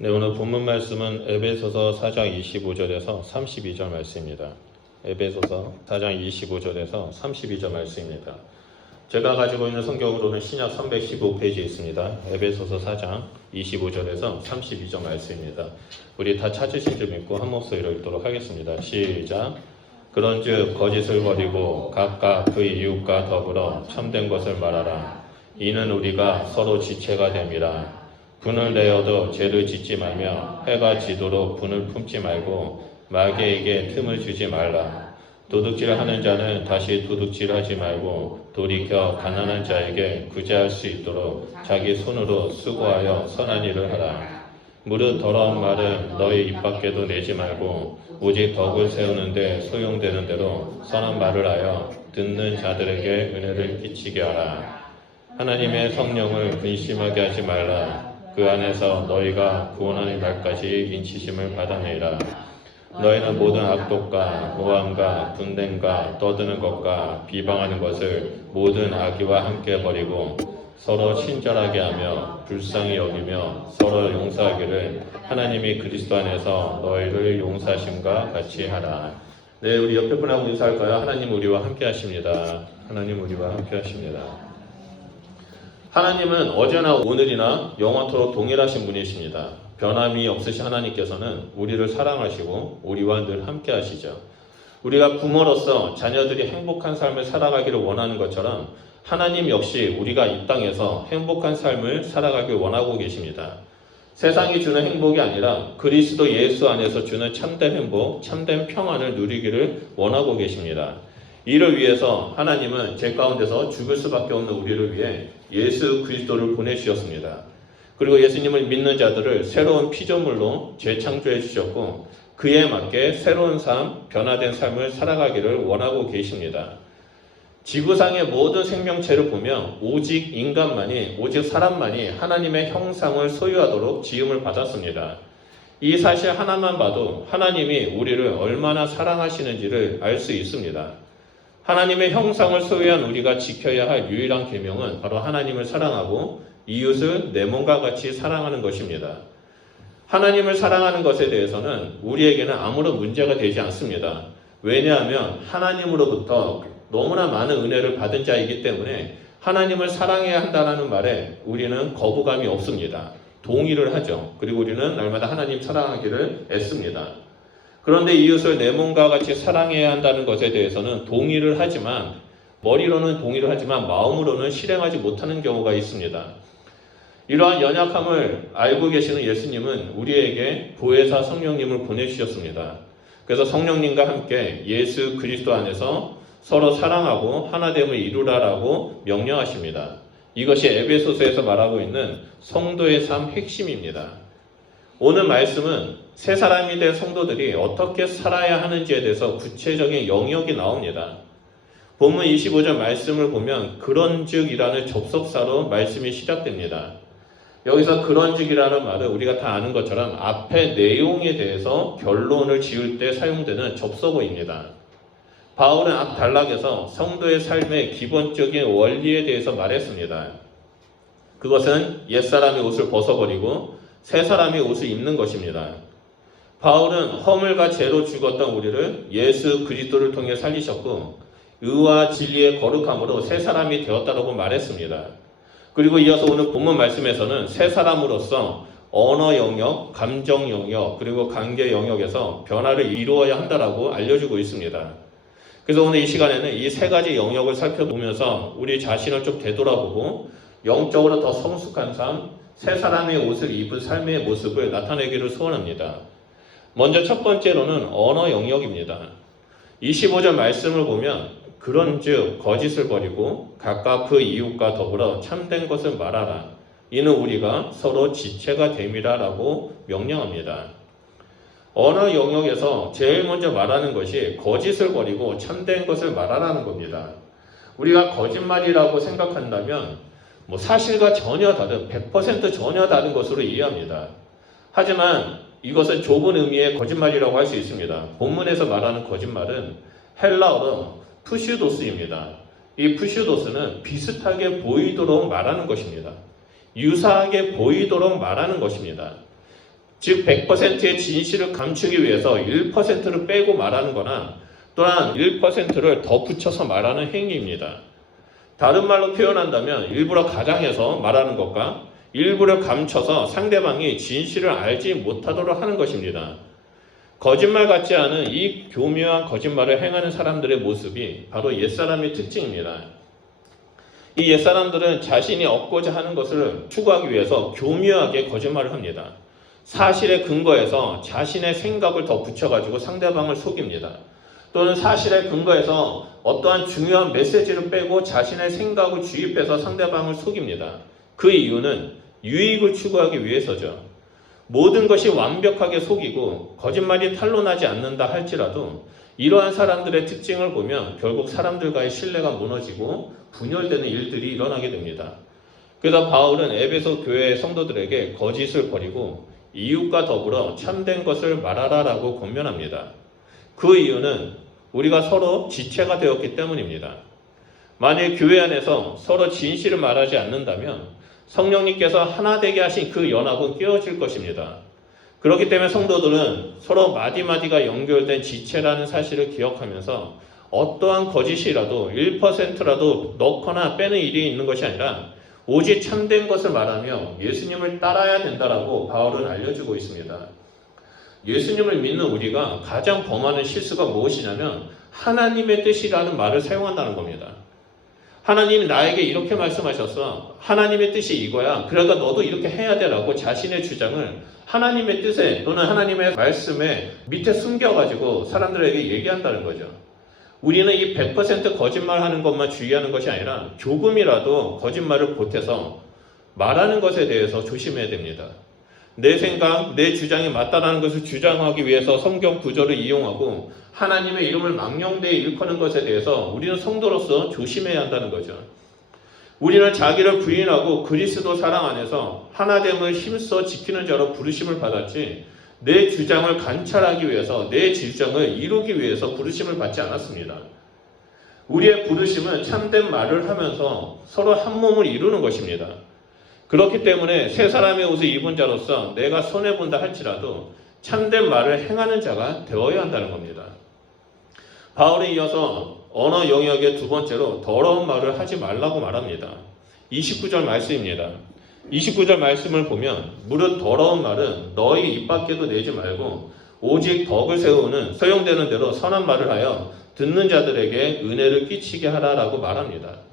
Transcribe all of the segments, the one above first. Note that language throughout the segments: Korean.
네, 오늘 본문 말씀은 에베소서 4장 25절에서 32절 말씀입니다. 에베소서 4장 25절에서 32절 말씀입니다. 제가 가지고 있는 성경으로는 신약 315페이지에 있습니다. 에베소서 4장 25절에서 32절 말씀입니다. 우리 다 찾으신 줄 믿고 한 목소리로 읽도록 하겠습니다. 시작. 그런즉 거짓을 버리고 각각 그의 이웃과 더불어 참된 것을 말하라. 이는 우리가 서로 지체가 됨이라. 분을 내어도 죄를 짓지 말며 해가 지도록 분을 품지 말고 마귀에게 틈을 주지 말라. 도둑질하는 자는 다시 도둑질하지 말고 돌이켜 가난한 자에게 구제할 수 있도록 자기 손으로 수고하여 선한 일을 하라. 무릇 더러운 말은 너희 입 밖에도 내지 말고 오직 덕을 세우는데 소용되는 대로 선한 말을 하여 듣는 자들에게 은혜를 끼치게 하라. 하나님의 성령을 근심하게 하지 말라. 그 안에서 너희가 구원하는 날까지 인치심을 받아내라. 너희는 모든 악독과 모함과 분냄과 떠드는 것과 비방하는 것을 모든 악의와 함께 버리고 서로 친절하게 하며 불쌍히 여기며 서로 용서하기를 하나님이 그리스도 안에서 너희를 용서하심과 같이 하라. 네, 우리 옆에 분하고 인사할까요? 하나님 우리와 함께 하십니다. 하나님 우리와 함께 하십니다. 하나님은 어제나 오늘이나 영원토록 동일하신 분이십니다. 변함이 없으신 하나님께서는 우리를 사랑하시고 우리와 늘 함께 하시죠. 우리가 부모로서 자녀들이 행복한 삶을 살아가기를 원하는 것처럼 하나님 역시 우리가 이 땅에서 행복한 삶을 살아가길 원하고 계십니다. 세상이 주는 행복이 아니라 그리스도 예수 안에서 주는 참된 행복, 참된 평안을 누리기를 원하고 계십니다. 이를 위해서 하나님은 죄 가운데서 죽을 수밖에 없는 우리를 위해 예수 그리스도를 보내주셨습니다. 그리고 예수님을 믿는 자들을 새로운 피조물로 재창조해 주셨고 그에 맞게 새로운 삶, 변화된 삶을 살아가기를 원하고 계십니다. 지구상의 모든 생명체를 보면 오직 인간만이, 오직 사람만이 하나님의 형상을 소유하도록 지음을 받았습니다. 이 사실 하나만 봐도 하나님이 우리를 얼마나 사랑하시는지를 알 수 있습니다. 하나님의 형상을 소유한 우리가 지켜야 할 유일한 계명은 바로 하나님을 사랑하고 이웃을 내 몸과 같이 사랑하는 것입니다. 하나님을 사랑하는 것에 대해서는 우리에게는 아무런 문제가 되지 않습니다. 왜냐하면 하나님으로부터 너무나 많은 은혜를 받은 자이기 때문에 하나님을 사랑해야 한다는 말에 우리는 거부감이 없습니다. 동의를 하죠. 그리고 우리는 날마다 하나님 사랑하기를 애씁니다. 그런데 이웃을 내 몸과 같이 사랑해야 한다는 것에 대해서는 동의를 하지만 머리로는 동의를 하지만 마음으로는 실행하지 못하는 경우가 있습니다. 이러한 연약함을 알고 계시는 예수님은 우리에게 보혜사 성령님을 보내주셨습니다. 그래서 성령님과 함께 예수 그리스도 안에서 서로 사랑하고 하나됨을 이루라라고 명령하십니다. 이것이 에베소서에서 말하고 있는 성도의 삶 핵심입니다. 오늘 말씀은 새 사람이 된 성도들이 어떻게 살아야 하는지에 대해서 구체적인 영역이 나옵니다. 본문 25절 말씀을 보면 그런즉이라는 접속사로 말씀이 시작됩니다. 여기서 그런즉이라는 말은 우리가 다 아는 것처럼 앞의 내용에 대해서 결론을 지을 때 사용되는 접속어입니다. 바울은 앞 단락에서 성도의 삶의 기본적인 원리에 대해서 말했습니다. 그것은 옛사람의 옷을 벗어버리고 새 사람의 옷을 입는 것입니다. 바울은 허물과 죄로 죽었던 우리를 예수 그리스도를 통해 살리셨고 의와 진리의 거룩함으로 새 사람이 되었다고 말했습니다. 그리고 이어서 오늘 본문 말씀에서는 새 사람으로서 언어 영역, 감정 영역, 그리고 관계 영역에서 변화를 이루어야 한다라고 알려주고 있습니다. 그래서 오늘 이 시간에는 이 세 가지 영역을 살펴보면서 우리 자신을 좀 되돌아보고 영적으로 더 성숙한 삶, 새 사람의 옷을 입은 삶의 모습을 나타내기를 소원합니다. 먼저 첫 번째로는 언어 영역입니다. 25절 말씀을 보면 그런즉 거짓을 버리고 각각 그 이웃과 더불어 참된 것을 말하라. 이는 우리가 서로 지체가 됨이라라고 명령합니다. 언어 영역에서 제일 먼저 말하는 것이 거짓을 버리고 참된 것을 말하라는 겁니다. 우리가 거짓말이라고 생각한다면 사실과 전혀 다른 100% 전혀 다른 것으로 이해합니다. 하지만 이것은 좁은 의미의 거짓말이라고 할 수 있습니다. 본문에서 말하는 거짓말은 헬라어로 푸슈도스입니다. 이 푸슈도스는 비슷하게 보이도록 말하는 것입니다. 유사하게 보이도록 말하는 것입니다. 즉 100%의 진실을 감추기 위해서 1%를 빼고 말하는 거나 또한 1%를 더 붙여서 말하는 행위입니다. 다른 말로 표현한다면 일부러 가장해서 말하는 것과 일부러 감춰서 상대방이 진실을 알지 못하도록 하는 것입니다. 거짓말 같지 않은 이 교묘한 거짓말을 행하는 사람들의 모습이 바로 옛사람의 특징입니다. 이 옛사람들은 자신이 얻고자 하는 것을 추구하기 위해서 교묘하게 거짓말을 합니다. 사실에 근거해서 자신의 생각을 더 붙여가지고 상대방을 속입니다. 또는 사실에 근거해서 어떠한 중요한 메시지를 빼고 자신의 생각을 주입해서 상대방을 속입니다. 그 이유는 유익을 추구하기 위해서죠. 모든 것이 완벽하게 속이고 거짓말이 탄로나지 않는다 할지라도 이러한 사람들의 특징을 보면 결국 사람들과의 신뢰가 무너지고 분열되는 일들이 일어나게 됩니다. 그래서 바울은 에베소 교회의 성도들에게 거짓을 버리고 이웃과 더불어 참된 것을 말하라라고 권면합니다. 그 이유는 우리가 서로 지체가 되었기 때문입니다. 만일 교회 안에서 서로 진실을 말하지 않는다면 성령님께서 하나 되게 하신 그 연합은 깨어질 것입니다. 그렇기 때문에 성도들은 서로 마디마디가 연결된 지체라는 사실을 기억하면서 어떠한 거짓이라도 1%라도 넣거나 빼는 일이 있는 것이 아니라 오직 참된 것을 말하며 예수님을 따라야 된다라고 바울은 알려주고 있습니다. 예수님을 믿는 우리가 가장 범하는 실수가 무엇이냐면 하나님의 뜻이라는 말을 사용한다는 겁니다. 하나님이 나에게 이렇게 말씀하셨어. 하나님의 뜻이 이거야. 그러니까 너도 이렇게 해야 되라고 자신의 주장을 하나님의 뜻에 또는 하나님의 말씀에 밑에 숨겨가지고 사람들에게 얘기한다는 거죠. 우리는 이 100% 거짓말하는 것만 주의하는 것이 아니라 조금이라도 거짓말을 보태서 말하는 것에 대해서 조심해야 됩니다. 내 생각, 내 주장이 맞다라는 것을 주장하기 위해서 성경 구절을 이용하고 하나님의 이름을 망령되이 일컫는 것에 대해서 우리는 성도로서 조심해야 한다는 거죠. 우리는 자기를 부인하고 그리스도 사랑 안에서 하나됨을 힘써 지키는 자로 부르심을 받았지 내 주장을 관찰하기 위해서 내 주장을 이루기 위해서 부르심을 받지 않았습니다. 우리의 부르심은 참된 말을 하면서 서로 한 몸을 이루는 것입니다. 그렇기 때문에 새 사람의 옷을 입은 자로서 내가 손해본다 할지라도 참된 말을 행하는 자가 되어야 한다는 겁니다. 바울이 이어서 언어 영역의 두 번째로 더러운 말을 하지 말라고 말합니다. 29절 말씀입니다. 29절 말씀을 보면 무릇 더러운 말은 너희 입 밖에도 내지 말고 오직 덕을 세우는 소용되는 대로 선한 말을 하여 듣는 자들에게 은혜를 끼치게 하라라고 말합니다.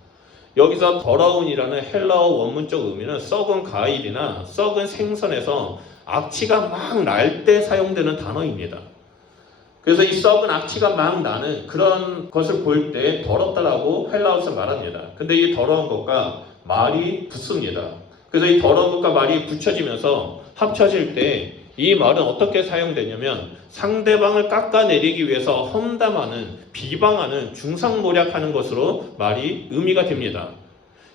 여기서 더러운이라는 헬라어 원문적 의미는 썩은 과일이나 썩은 생선에서 악취가 막 날 때 사용되는 단어입니다. 그래서 이 썩은 악취가 막 나는 그런 것을 볼 때 더럽다라고 헬라어에서 말합니다. 근데 이 더러운 것과 말이 붙습니다. 그래서 이 더러운 것과 말이 붙여지면서 합쳐질 때 이 말은 어떻게 사용되냐면 상대방을 깎아내리기 위해서 험담하는, 비방하는, 중상모략하는 것으로 말이 의미가 됩니다.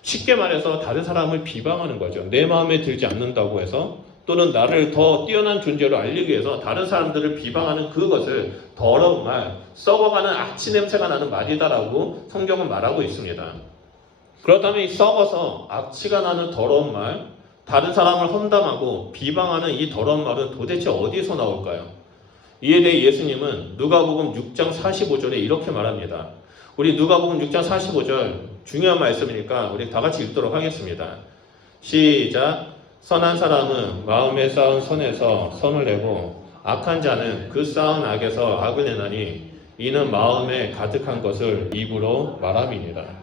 쉽게 말해서 다른 사람을 비방하는 거죠. 내 마음에 들지 않는다고 해서 또는 나를 더 뛰어난 존재로 알리기 위해서 다른 사람들을 비방하는 그것을 더러운 말, 썩어가는 악취 냄새가 나는 말이다라고 성경은 말하고 있습니다. 그렇다면 이 썩어서 악취가 나는 더러운 말, 다른 사람을 험담하고 비방하는 이 더러운 말은 도대체 어디서 나올까요? 이에 대해 예수님은 누가복음 6장 45절에 이렇게 말합니다. 우리 누가복음 6장 45절 중요한 말씀이니까 우리 다 같이 읽도록 하겠습니다. 시작. 선한 사람은 마음에 쌓은 선에서 선을 내고 악한 자는 그 쌓은 악에서 악을 내나니 이는 마음에 가득한 것을 입으로 말함이니라.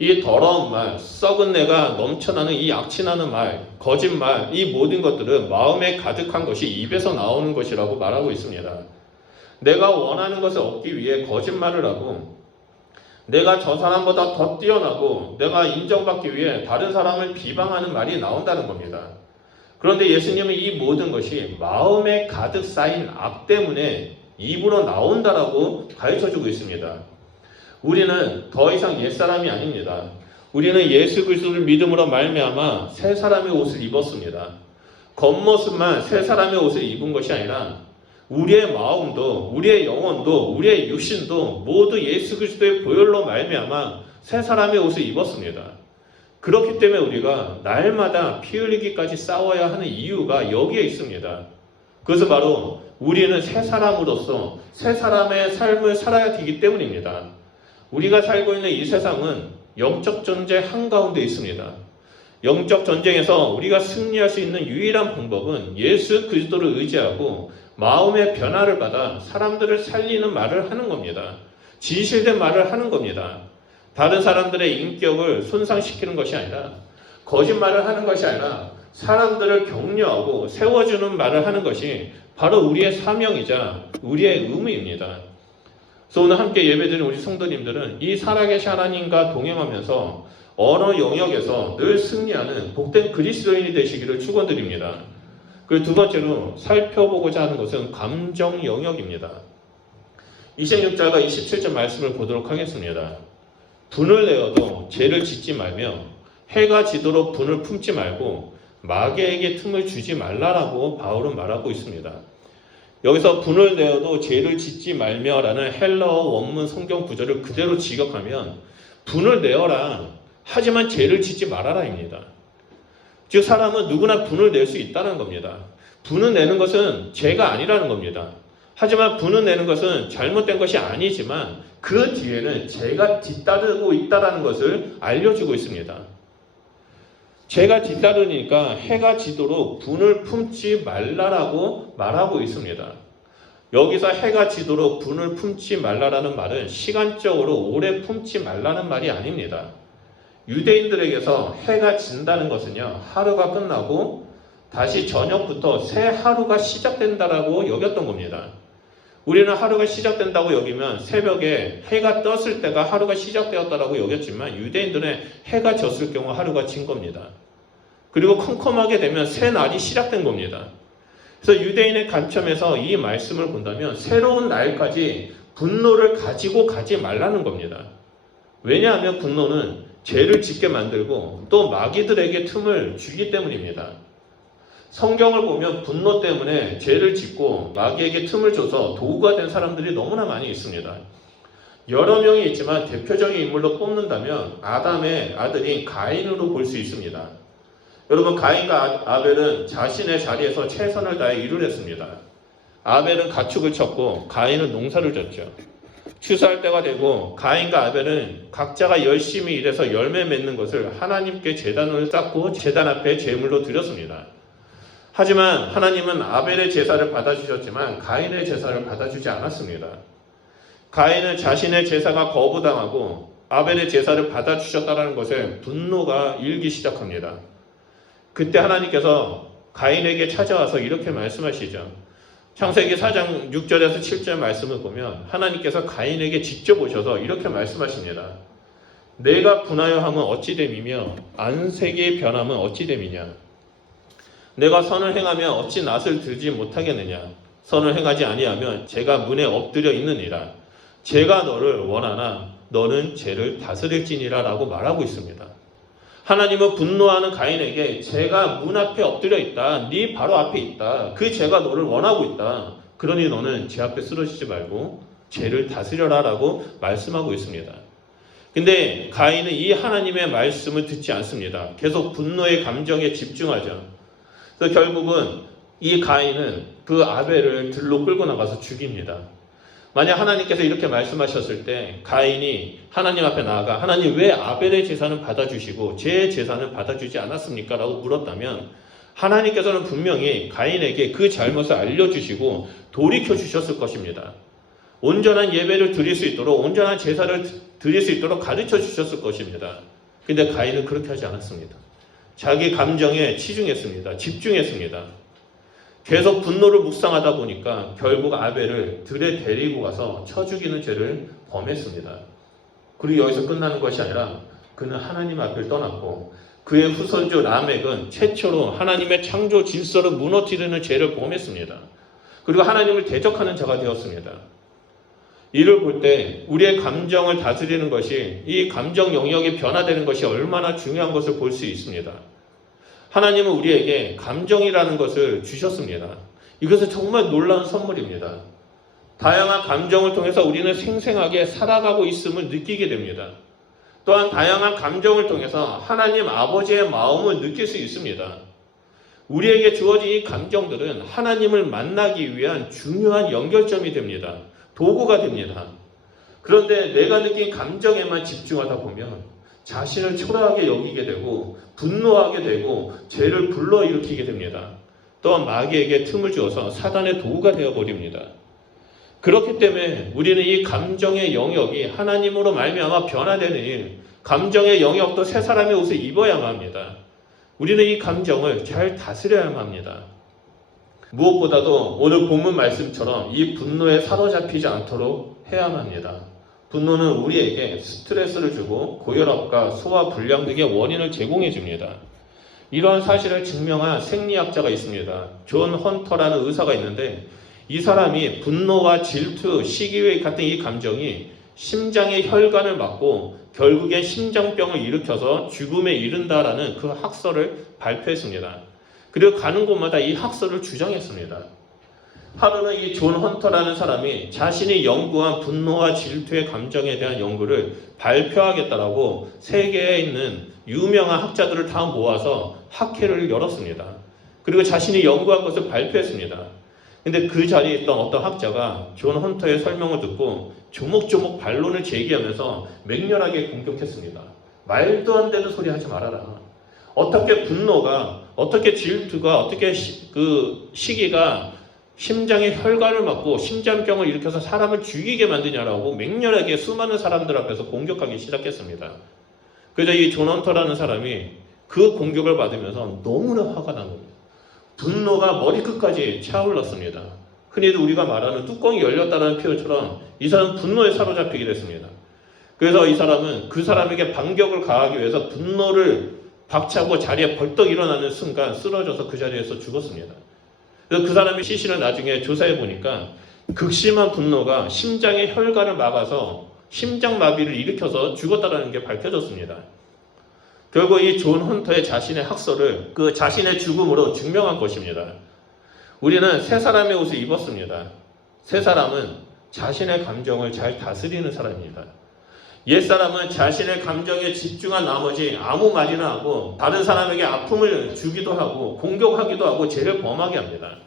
이 더러운 말, 썩은 내가 넘쳐나는 이 악취나는 말, 거짓말, 이 모든 것들은 마음에 가득한 것이 입에서 나오는 것이라고 말하고 있습니다. 내가 원하는 것을 얻기 위해 거짓말을 하고 내가 저 사람보다 더 뛰어나고 내가 인정받기 위해 다른 사람을 비방하는 말이 나온다는 겁니다. 그런데 예수님은 이 모든 것이 마음에 가득 쌓인 악 때문에 입으로 나온다라고 가르쳐주고 있습니다. 우리는 더 이상 옛사람이 아닙니다. 우리는 예수 그리스도를 믿음으로 말미암아 새 사람의 옷을 입었습니다. 겉모습만 새 사람의 옷을 입은 것이 아니라 우리의 마음도, 우리의 영혼도, 우리의 육신도 모두 예수 그리스도의 보혈로 말미암아 새 사람의 옷을 입었습니다. 그렇기 때문에 우리가 날마다 피 흘리기까지 싸워야 하는 이유가 여기에 있습니다. 그것은 바로 우리는 새 사람으로서 새 사람의 삶을 살아야 되기 때문입니다. 우리가 살고 있는 이 세상은 영적 전쟁 한가운데 있습니다. 영적 전쟁에서 우리가 승리할 수 있는 유일한 방법은 예수 그리스도를 의지하고 마음의 변화를 받아 사람들을 살리는 말을 하는 겁니다. 진실된 말을 하는 겁니다. 다른 사람들의 인격을 손상시키는 것이 아니라, 거짓말을 하는 것이 아니라 사람들을 격려하고 세워주는 말을 하는 것이 바로 우리의 사명이자 우리의 의무입니다. 그래서 오늘 함께 예배드리는 우리 성도님들은 이 살아계신 하나님과 동행하면서 어느 영역에서 늘 승리하는 복된 그리스도인이 되시기를 축원드립니다. 그리고 두 번째로 살펴보고자 하는 것은 감정 영역입니다. 26절과 27절 말씀을 보도록 하겠습니다. 분을 내어도 죄를 짓지 말며 해가 지도록 분을 품지 말고 마귀에게 틈을 주지 말라라고 바울은 말하고 있습니다. 여기서 분을 내어도 죄를 짓지 말며라는 헬라어 원문 성경 구절을 그대로 직역하면 분을 내어라, 하지만 죄를 짓지 말아라입니다. 즉 사람은 누구나 분을 낼 수 있다는 겁니다. 분을 내는 것은 죄가 아니라는 겁니다. 하지만 분을 내는 것은 잘못된 것이 아니지만 그 뒤에는 죄가 뒤따르고 있다는 것을 알려주고 있습니다. 죄가 뒤따르니까 해가 지도록 분을 품지 말라라고 말하고 있습니다. 여기서 해가 지도록 분을 품지 말라라는 말은 시간적으로 오래 품지 말라는 말이 아닙니다. 유대인들에게서 해가 진다는 것은요, 하루가 끝나고 다시 저녁부터 새 하루가 시작된다라고 여겼던 겁니다. 우리는 하루가 시작된다고 여기면 새벽에 해가 떴을 때가 하루가 시작되었다라고 여겼지만 유대인들은 해가 졌을 경우 하루가 진 겁니다. 그리고 컴컴하게 되면 새 날이 시작된 겁니다. 그래서 유대인의 관점에서 이 말씀을 본다면 새로운 날까지 분노를 가지고 가지 말라는 겁니다. 왜냐하면 분노는 죄를 짓게 만들고 또 마귀들에게 틈을 주기 때문입니다. 성경을 보면 분노 때문에 죄를 짓고 마귀에게 틈을 줘서 도구가 된 사람들이 너무나 많이 있습니다. 여러 명이 있지만 대표적인 인물로 꼽는다면 아담의 아들인 가인으로 볼 수 있습니다. 여러분, 가인과 아벨은 자신의 자리에서 최선을 다해 일을 했습니다. 아벨은 가축을 쳤고 가인은 농사를 졌죠. 추수할 때가 되고 가인과 아벨은 각자가 열심히 일해서 열매 맺는 것을 하나님께 제단을 쌓고 제단 앞에 제물로 드렸습니다. 하지만 하나님은 아벨의 제사를 받아주셨지만 가인의 제사를 받아주지 않았습니다. 가인은 자신의 제사가 거부당하고 아벨의 제사를 받아주셨다는 것에 분노가 일기 시작합니다. 그때 하나님께서 가인에게 찾아와서 이렇게 말씀하시죠. 창세기 4장 6절에서 7절 말씀을 보면 하나님께서 가인에게 직접 오셔서 이렇게 말씀하십니다. 내가 분하여 함은 어찌 됨이며 안색의 변함은 어찌 됨이냐. 내가 선을 행하며 어찌 낯을 들지 못하겠느냐. 선을 행하지 아니하면 죄가 문에 엎드려 있느니라. 죄가 너를 원하나 너는 죄를 다스릴지니라 라고 말하고 있습니다. 하나님은 분노하는 가인에게 죄가 문 앞에 엎드려 있다. 네 바로 앞에 있다. 그 죄가 너를 원하고 있다. 그러니 너는 죄 앞에 쓰러지지 말고 죄를 다스려라 라고 말씀하고 있습니다. 근데 가인은 이 하나님의 말씀을 듣지 않습니다. 계속 분노의 감정에 집중하죠. 그래서 결국은 이 가인은 그 아벨을 들로 끌고 나가서 죽입니다. 만약 하나님께서 이렇게 말씀하셨을 때 가인이 하나님 앞에 나아가 하나님 왜 아벨의 제사는 받아주시고 제 제사는 받아주지 않았습니까? 라고 물었다면 하나님께서는 분명히 가인에게 그 잘못을 알려주시고 돌이켜 주셨을 것입니다. 온전한 예배를 드릴 수 있도록 온전한 제사를 드릴 수 있도록 가르쳐 주셨을 것입니다. 근데 가인은 그렇게 하지 않았습니다. 자기 감정에 치중했습니다. 집중했습니다. 계속 분노를 묵상하다 보니까 결국 아벨을 들에 데리고 가서 쳐 죽이는 죄를 범했습니다. 그리고 여기서 끝나는 것이 아니라 그는 하나님 앞을 떠났고 그의 후손주 라멕은 최초로 하나님의 창조 질서를 무너뜨리는 죄를 범했습니다. 그리고 하나님을 대적하는 자가 되었습니다. 이를 볼 때 우리의 감정을 다스리는 것이 이 감정 영역이 변화되는 것이 얼마나 중요한 것을 볼 수 있습니다. 하나님은 우리에게 감정이라는 것을 주셨습니다. 이것은 정말 놀라운 선물입니다. 다양한 감정을 통해서 우리는 생생하게 살아가고 있음을 느끼게 됩니다. 또한 다양한 감정을 통해서 하나님 아버지의 마음을 느낄 수 있습니다. 우리에게 주어진 이 감정들은 하나님을 만나기 위한 중요한 연결점이 됩니다. 도구가 됩니다. 그런데 내가 느낀 감정에만 집중하다 보면 자신을 초라하게 여기게 되고 분노하게 되고 죄를 불러일으키게 됩니다. 또한 마귀에게 틈을 주어서 사단의 도구가 되어버립니다. 그렇기 때문에 우리는 이 감정의 영역이 하나님으로 말미암아 변화되는 일, 감정의 영역도 새 사람의 옷을 입어야만 합니다. 우리는 이 감정을 잘 다스려야만 합니다. 무엇보다도 오늘 본문 말씀처럼 이 분노에 사로잡히지 않도록 해야만 합니다. 분노는 우리에게 스트레스를 주고 고혈압과 소화 불량 등의 원인을 제공해 줍니다. 이러한 사실을 증명한 생리학자가 있습니다. 존 헌터라는 의사가 있는데 이 사람이 분노와 질투, 시기외 같은 이 감정이 심장의 혈관을 막고 결국엔 심장병을 일으켜서 죽음에 이른다라는 그 학설을 발표했습니다. 그리고 가는 곳마다 이 학설을 주장했습니다. 하루는 이 존 헌터라는 사람이 자신이 연구한 분노와 질투의 감정에 대한 연구를 발표하겠다라고 세계에 있는 유명한 학자들을 다 모아서 학회를 열었습니다. 그리고 자신이 연구한 것을 발표했습니다. 근데 그 자리에 있던 어떤 학자가 존 헌터의 설명을 듣고 조목조목 반론을 제기하면서 맹렬하게 공격했습니다. 말도 안 되는 소리 하지 말아라. 어떻게 분노가, 어떻게 질투가, 어떻게 시기가 심장의 혈관을 막고 심장병을 일으켜서 사람을 죽이게 만드냐라고 맹렬하게 수많은 사람들 앞에서 공격하기 시작했습니다. 그래서 이 존 헌터라는 사람이 그 공격을 받으면서 너무나 화가 난 겁니다. 분노가 머리끝까지 차올랐습니다. 흔히도 우리가 말하는 뚜껑이 열렸다는 표현처럼 이 사람은 분노에 사로잡히게 됐습니다. 그래서 이 사람은 그 사람에게 반격을 가하기 위해서 분노를 박차고 자리에 벌떡 일어나는 순간 쓰러져서 그 자리에서 죽었습니다. 그래서 그 사람의 시신을 나중에 조사해 보니까 극심한 분노가 심장의 혈관을 막아서 심장마비를 일으켜서 죽었다는 게 밝혀졌습니다. 결국 이 존 헌터의 자신의 학설을 그 자신의 죽음으로 증명한 것입니다. 우리는 새 사람의 옷을 입었습니다. 새 사람은 자신의 감정을 잘 다스리는 사람입니다. 옛 사람은 자신의 감정에 집중한 나머지 아무 말이나 하고 다른 사람에게 아픔을 주기도 하고 공격하기도 하고 죄를 범하게 합니다.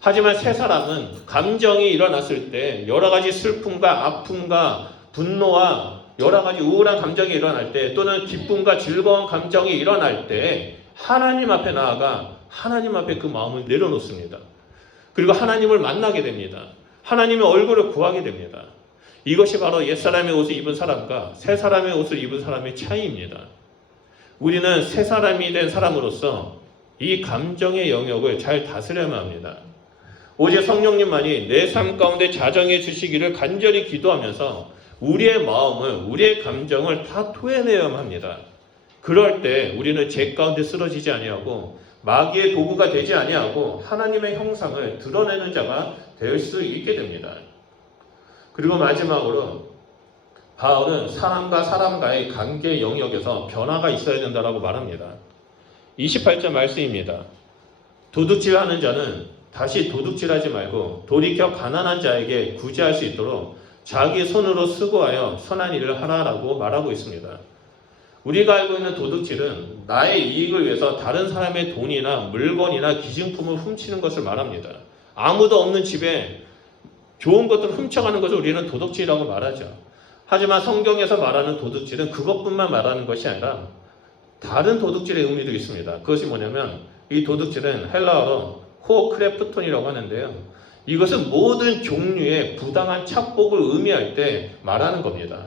하지만 새 사람은 감정이 일어났을 때 여러 가지 슬픔과 아픔과 분노와 여러 가지 우울한 감정이 일어날 때 또는 기쁨과 즐거운 감정이 일어날 때 하나님 앞에 나아가 하나님 앞에 그 마음을 내려놓습니다. 그리고 하나님을 만나게 됩니다. 하나님의 얼굴을 구하게 됩니다. 이것이 바로 옛사람의 옷을 입은 사람과 새 사람의 옷을 입은 사람의 차이입니다. 우리는 새 사람이 된 사람으로서 이 감정의 영역을 잘 다스려야만 합니다. 오직 성령님만이 내 삶 가운데 자정해 주시기를 간절히 기도하면서 우리의 마음을, 우리의 감정을 다 토해내야만 합니다. 그럴 때 우리는 죄 가운데 쓰러지지 아니하고 마귀의 도구가 되지 아니하고 하나님의 형상을 드러내는 자가 될 수 있게 됩니다. 그리고 마지막으로 바울은 사람과 사람과의 관계 영역에서 변화가 있어야 된다고 말합니다. 28절 말씀입니다. 도둑질하는 자는 다시 도둑질하지 말고 돌이켜 가난한 자에게 구제할 수 있도록 자기 손으로 수고하여 선한 일을 하라라고 말하고 있습니다. 우리가 알고 있는 도둑질은 나의 이익을 위해서 다른 사람의 돈이나 물건이나 기증품을 훔치는 것을 말합니다. 아무도 없는 집에 좋은 것들을 훔쳐가는 것을 우리는 도둑질이라고 말하죠. 하지만 성경에서 말하는 도둑질은 그것뿐만 말하는 것이 아니라 다른 도둑질의 의미도 있습니다. 그것이 뭐냐면 이 도둑질은 헬라어로 호크레프톤이라고 하는데요. 이것은 모든 종류의 부당한 착복을 의미할 때 말하는 겁니다.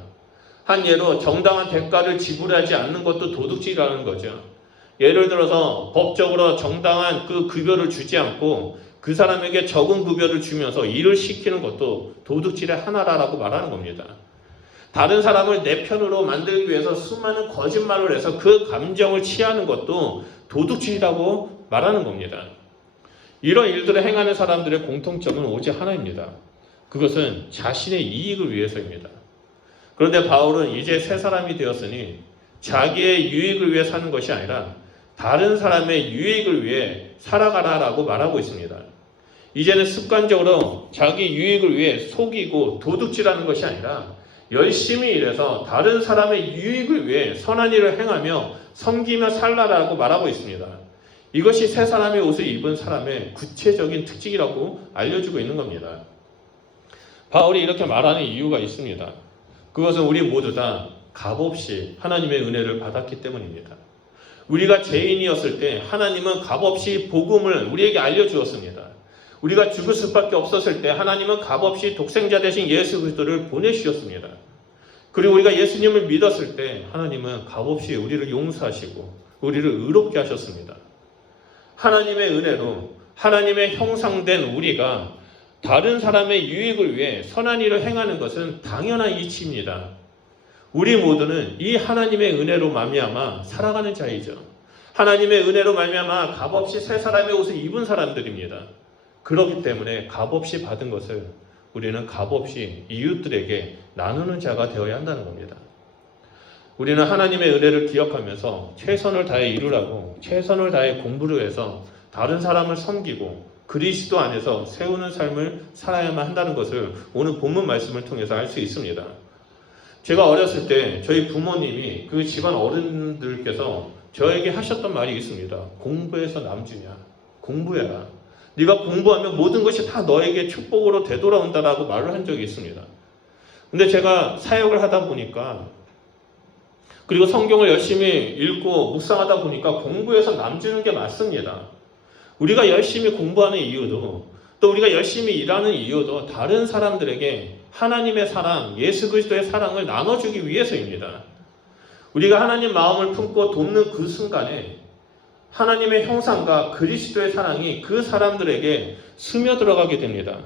한 예로 정당한 대가를 지불하지 않는 것도 도둑질이라는 거죠. 예를 들어서 법적으로 정당한 그 급여를 주지 않고 그 사람에게 적은 급여를 주면서 일을 시키는 것도 도둑질의 하나라고 말하는 겁니다. 다른 사람을 내 편으로 만들기 위해서 수많은 거짓말을 해서 그 감정을 취하는 것도 도둑질이라고 말하는 겁니다. 이런 일들을 행하는 사람들의 공통점은 오직 하나입니다. 그것은 자신의 이익을 위해서입니다. 그런데 바울은 이제 새 사람이 되었으니 자기의 유익을 위해 사는 것이 아니라 다른 사람의 유익을 위해 살아가라라고 말하고 있습니다. 이제는 습관적으로 자기 유익을 위해 속이고 도둑질하는 것이 아니라 열심히 일해서 다른 사람의 유익을 위해 선한 일을 행하며 섬기며 살라라고 말하고 있습니다. 이것이 새 사람의 옷을 입은 사람의 구체적인 특징이라고 알려주고 있는 겁니다. 바울이 이렇게 말하는 이유가 있습니다. 그것은 우리 모두 다 값없이 하나님의 은혜를 받았기 때문입니다. 우리가 죄인이었을 때 하나님은 값없이 복음을 우리에게 알려주었습니다. 우리가 죽을 수밖에 없었을 때 하나님은 값없이 독생자 대신 예수 그리스도를 보내주셨습니다. 그리고 우리가 예수님을 믿었을 때 하나님은 값없이 우리를 용서하시고 우리를 의롭게 하셨습니다. 하나님의 은혜로 하나님의 형상된 우리가 다른 사람의 유익을 위해 선한 일을 행하는 것은 당연한 이치입니다. 우리 모두는 이 하나님의 은혜로 말미암아 살아가는 자이죠. 하나님의 은혜로 말미암아 값없이 새 사람의 옷을 입은 사람들입니다. 그렇기 때문에 값없이 받은 것을 우리는 값없이 이웃들에게 나누는 자가 되어야 한다는 겁니다. 우리는 하나님의 은혜를 기억하면서 최선을 다해 이루라고 최선을 다해 공부를 해서 다른 사람을 섬기고 그리스도 안에서 세우는 삶을 살아야만 한다는 것을 오늘 본문 말씀을 통해서 알 수 있습니다. 제가 어렸을 때 저희 부모님이 그 집안 어른들께서 저에게 하셨던 말이 있습니다. 공부해서 남주냐? 공부해라. 네가 공부하면 모든 것이 다 너에게 축복으로 되돌아온다라고 말을 한 적이 있습니다. 근데 제가 사역을 하다 보니까 그리고 성경을 열심히 읽고 묵상하다 보니까 공부해서 남주는 게 맞습니다. 우리가 열심히 공부하는 이유도 또 우리가 열심히 일하는 이유도 다른 사람들에게 하나님의 사랑, 예수 그리스도의 사랑을 나눠주기 위해서입니다. 우리가 하나님 마음을 품고 돕는 그 순간에 하나님의 형상과 그리스도의 사랑이 그 사람들에게 스며들어가게 됩니다.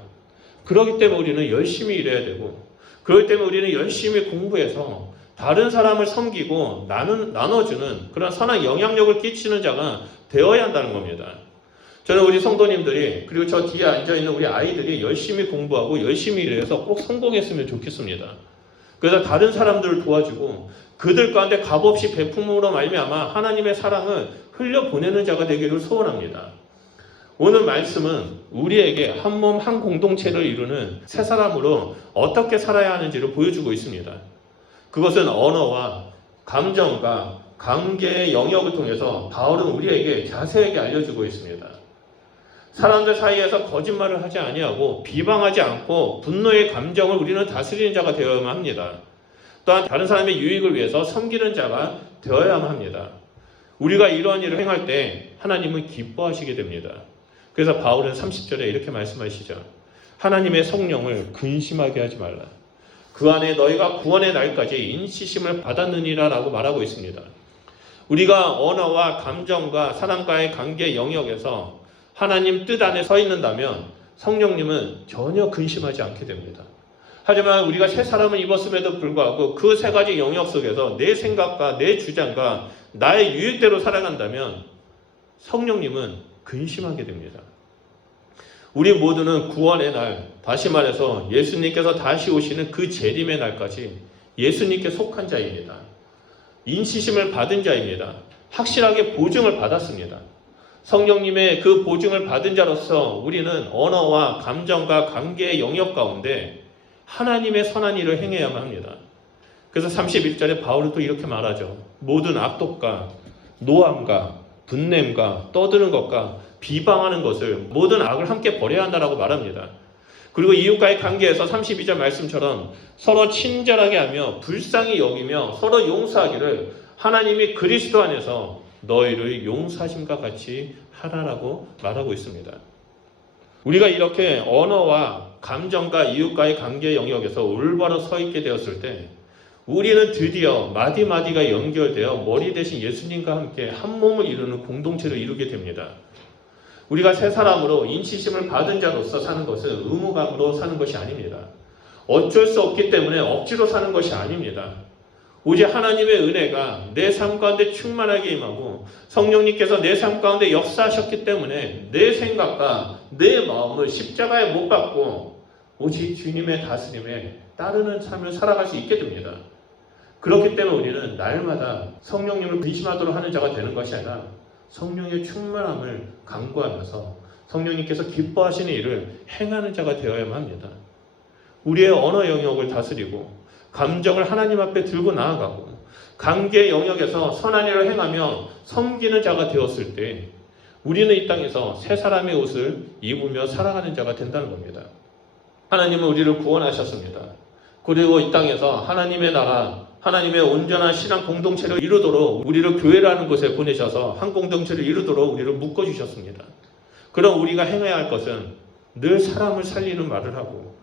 그렇기 때문에 우리는 열심히 일해야 되고 그렇기 때문에 우리는 열심히 공부해서 다른 사람을 섬기고 나눠주는 그런 선한 영향력을 끼치는 자가 되어야 한다는 겁니다. 저는 우리 성도님들이 그리고 저 뒤에 앉아있는 우리 아이들이 열심히 공부하고 열심히 일해서 꼭 성공했으면 좋겠습니다. 그래서 다른 사람들을 도와주고 그들 가운데 값없이 베품으로 말미암아 하나님의 사랑을 흘려보내는 자가 되기를 소원합니다. 오늘 말씀은 우리에게 한 몸 한 공동체를 이루는 새 사람으로 어떻게 살아야 하는지를 보여주고 있습니다. 그것은 언어와 감정과 관계의 영역을 통해서 바울은 우리에게 자세하게 알려주고 있습니다. 사람들 사이에서 거짓말을 하지 아니하고 비방하지 않고 분노의 감정을 우리는 다스리는 자가 되어야만 합니다. 또한 다른 사람의 유익을 위해서 섬기는 자가 되어야만 합니다. 우리가 이러한 일을 행할 때 하나님은 기뻐하시게 됩니다. 그래서 바울은 30절에 이렇게 말씀하시죠. 하나님의 성령을 근심하게 하지 말라. 그 안에 너희가 구원의 날까지 인치심을 받았느니라 라고 말하고 있습니다. 우리가 언어와 감정과 사람과의 관계 영역에서 하나님 뜻 안에 서 있는다면 성령님은 전혀 근심하지 않게 됩니다. 하지만 우리가 새 사람을 입었음에도 불구하고 그 세 가지 영역 속에서 내 생각과 내 주장과 나의 유익대로 살아간다면 성령님은 근심하게 됩니다. 우리 모두는 구원의 날, 다시 말해서 예수님께서 다시 오시는 그 재림의 날까지 예수님께 속한 자입니다. 인치심을 받은 자입니다. 확실하게 보증을 받았습니다. 성령님의 그 보증을 받은 자로서 우리는 언어와 감정과 관계의 영역 가운데 하나님의 선한 일을 행해야만 합니다. 그래서 31절에 바울은 또 이렇게 말하죠. 모든 악독과 노함과 분냄과 떠드는 것과 비방하는 것을 모든 악을 함께 버려야 한다라고 말합니다. 그리고 이웃과의 관계에서 32절 말씀처럼 서로 친절하게 하며 불쌍히 여기며 서로 용서하기를 하나님이 그리스도 안에서 너희를 용서하심과 같이 하라라고 말하고 있습니다. 우리가 이렇게 언어와 감정과 이웃과의 관계 영역에서 올바로 서 있게 되었을 때 우리는 드디어 마디마디가 연결되어 머리 대신 예수님과 함께 한 몸을 이루는 공동체를 이루게 됩니다. 우리가 새 사람으로 인치심을 받은 자로서 사는 것은 의무감으로 사는 것이 아닙니다. 어쩔 수 없기 때문에 억지로 사는 것이 아닙니다. 오직 하나님의 은혜가 내 삶 가운데 충만하게 임하고 성령님께서 내 삶 가운데 역사하셨기 때문에 내 생각과 내 마음을 십자가에 못 박고 오직 주님의 다스림에 따르는 삶을 살아갈 수 있게 됩니다. 그렇기 때문에 우리는 날마다 성령님을 근심하도록 하는 자가 되는 것이 아니라 성령의 충만함을 간구하면서 성령님께서 기뻐하시는 일을 행하는 자가 되어야만 합니다. 우리의 언어 영역을 다스리고 감정을 하나님 앞에 들고 나아가고 관계 영역에서 선한 일을 행하며 섬기는 자가 되었을 때 우리는 이 땅에서 새 사람의 옷을 입으며 살아가는 자가 된다는 겁니다. 하나님은 우리를 구원하셨습니다. 그리고 이 땅에서 하나님의 나라, 하나님의 온전한 신앙 공동체를 이루도록 우리를 교회라는 곳에 보내셔서 한 공동체를 이루도록 우리를 묶어주셨습니다. 그럼 우리가 행해야 할 것은 늘 사람을 살리는 말을 하고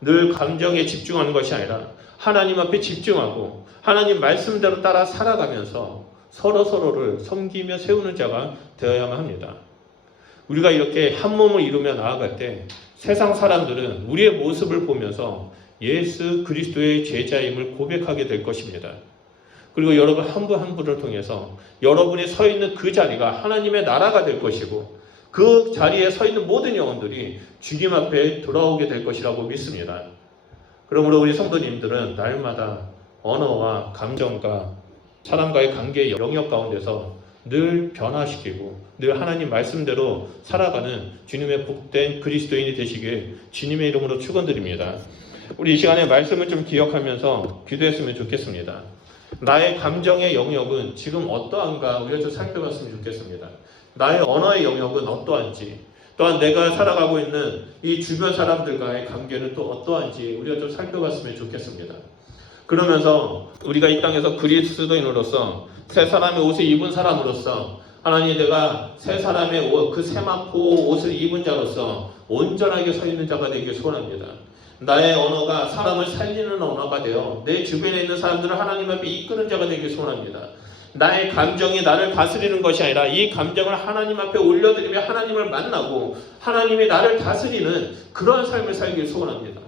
늘 감정에 집중하는 것이 아니라 하나님 앞에 집중하고 하나님 말씀대로 따라 살아가면서 서로를 섬기며 세우는 자가 되어야만 합니다. 우리가 이렇게 한 몸을 이루며 나아갈 때 세상 사람들은 우리의 모습을 보면서 예수 그리스도의 제자임을 고백하게 될 것입니다. 그리고 여러분 한 분 한 분을 통해서 여러분이 서 있는 그 자리가 하나님의 나라가 될 것이고 그 자리에 서 있는 모든 영혼들이 주님 앞에 돌아오게 될 것이라고 믿습니다. 그러므로 우리 성도님들은 날마다 언어와 감정과 사람과의 관계의 영역 가운데서 늘 변화시키고 늘 하나님 말씀대로 살아가는 주님의 복된 그리스도인이 되시길 주님의 이름으로 축원드립니다. 우리 이 시간에 말씀을 좀 기억하면서 기도했으면 좋겠습니다. 나의 감정의 영역은 지금 어떠한가 우리가 좀 살펴봤으면 좋겠습니다. 나의 언어의 영역은 어떠한지, 또한 내가 살아가고 있는 이 주변 사람들과의 관계는 또 어떠한지 우리가 좀 살펴봤으면 좋겠습니다. 그러면서 우리가 이 땅에서 그리스도인으로서 새 사람의 옷을 입은 사람으로서 하나님 내가 새 사람의 옷, 그 세마포 옷을 입은 자로서 온전하게 서 있는 자가 되기를 소원합니다. 나의 언어가 사람을 살리는 언어가 되어 내 주변에 있는 사람들을 하나님 앞에 이끄는 자가 되기를 소원합니다. 나의 감정이 나를 다스리는 것이 아니라 이 감정을 하나님 앞에 올려드리며 하나님을 만나고 하나님이 나를 다스리는 그러한 삶을 살기를 소원합니다.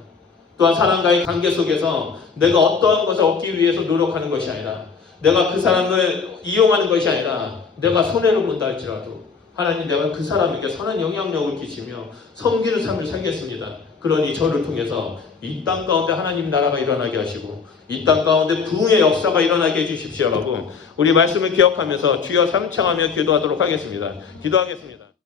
또한 사람과의 관계 속에서 내가 어떠한 것을 얻기 위해서 노력하는 것이 아니라 내가 그 사람을 이용하는 것이 아니라 내가 손해를 본다 할지라도 하나님 내가 그 사람에게 선한 영향력을 끼치며 섬기는 삶을 살겠습니다. 그러니 저를 통해서 이 땅 가운데 하나님 나라가 일어나게 하시고 이 땅 가운데 부흥의 역사가 일어나게 해주십시오라고 우리 말씀을 기억하면서 주여 삼창하며 기도하도록 하겠습니다. 기도하겠습니다.